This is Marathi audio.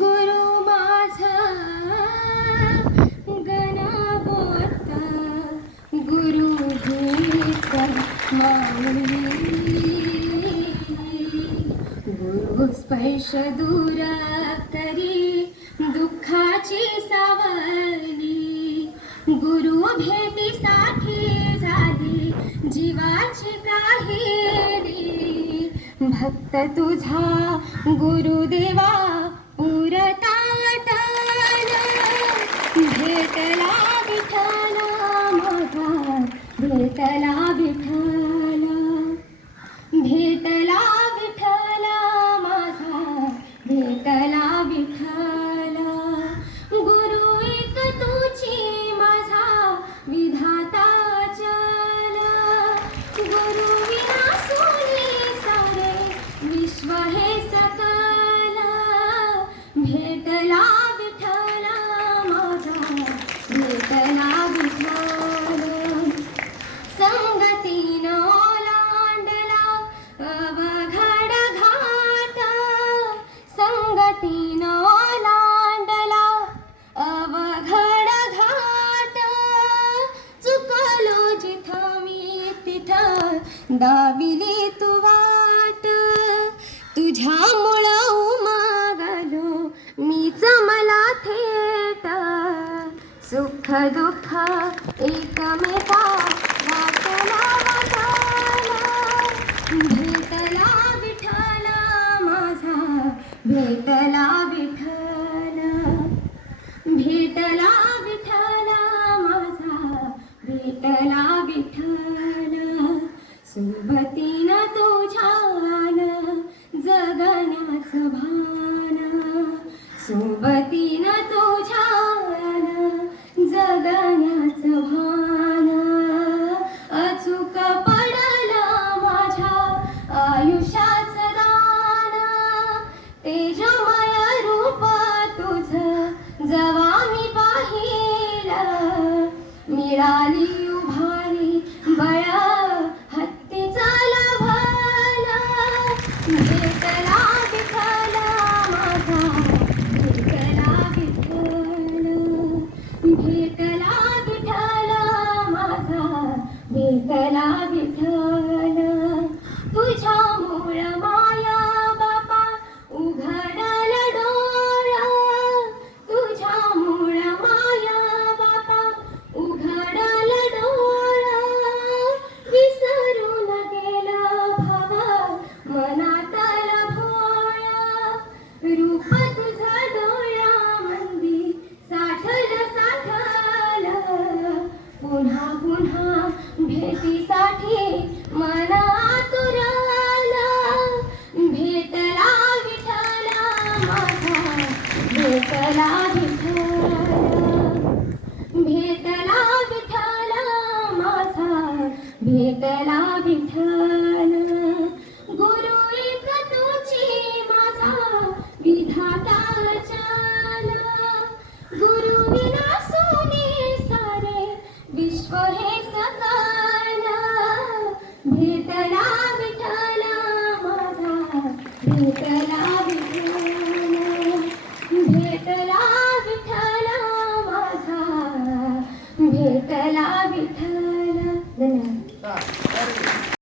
गुरु माझा गणपत गुरु हीच माऊली गुरु स्पर्श दूर करी दुःखाची सावली गुरु भेटीसाठी झाली जीवाची काहिली भक्त तुझा गुरुदेवा पुरताटला भेटला विठ्ठला माझा भेटला विठ्ठला भेटला विठ्ठला माझा भेटला विठ्ठला गुरु एक तुझी माझा विधाता चला गुरु विना सोनी सारे विश्व हे सकला भेटला विठ्ठला माझा भेटला विठ्ठला संगतीनं ओलांडला अवघड घाट संगतीनं ओलांडला अवघड घाट चुकलो जिथं मी तिथं दाविली तू वाट तुझ्यामुळं उमगलो मीच मला थेट सुख दुःख एकमेका वाटला वाटाला भेटला विठ्ठला माझा भेटला विठ्ठला भेटला विठ्ठला माझा भेटला विठ्ठला सोबतीनं तुझ्यान जगण्याचं भान सोबतीनं तुझ्यान जगण्याचं भान अचूक पडलं माझ्या आयुष्याचं दान तेजमय रूप तुझं जवा मी पाहिलं मिळाली उभारी बळ हत्तीचा लाभला भेटला विठ्ठला माझा भेटला विठ्ठला भेटला विठ्ठला माझा भेटला विठ्ठला तुझ्यामुळ माया बापा उघडल डोळा तुझ्यामुळ माया बापा उघडल डोळा विसरून गेला भावा मनातला भोळा रूप तुझं डोळ्यामंदी साठलं साठलं पुन्हा पुन्हा भेटीसाठी मन आतुरला भेटला विठ्ठला माझा भेटला विठ्ठला भेटला विठ्ठला माझा भेटला विठ्ठला गुरु एक तुझी माझा विधाता चला गुरु विना सोनी सारे विश्व हे सकला भेटला विठ्ठला माझा भेटला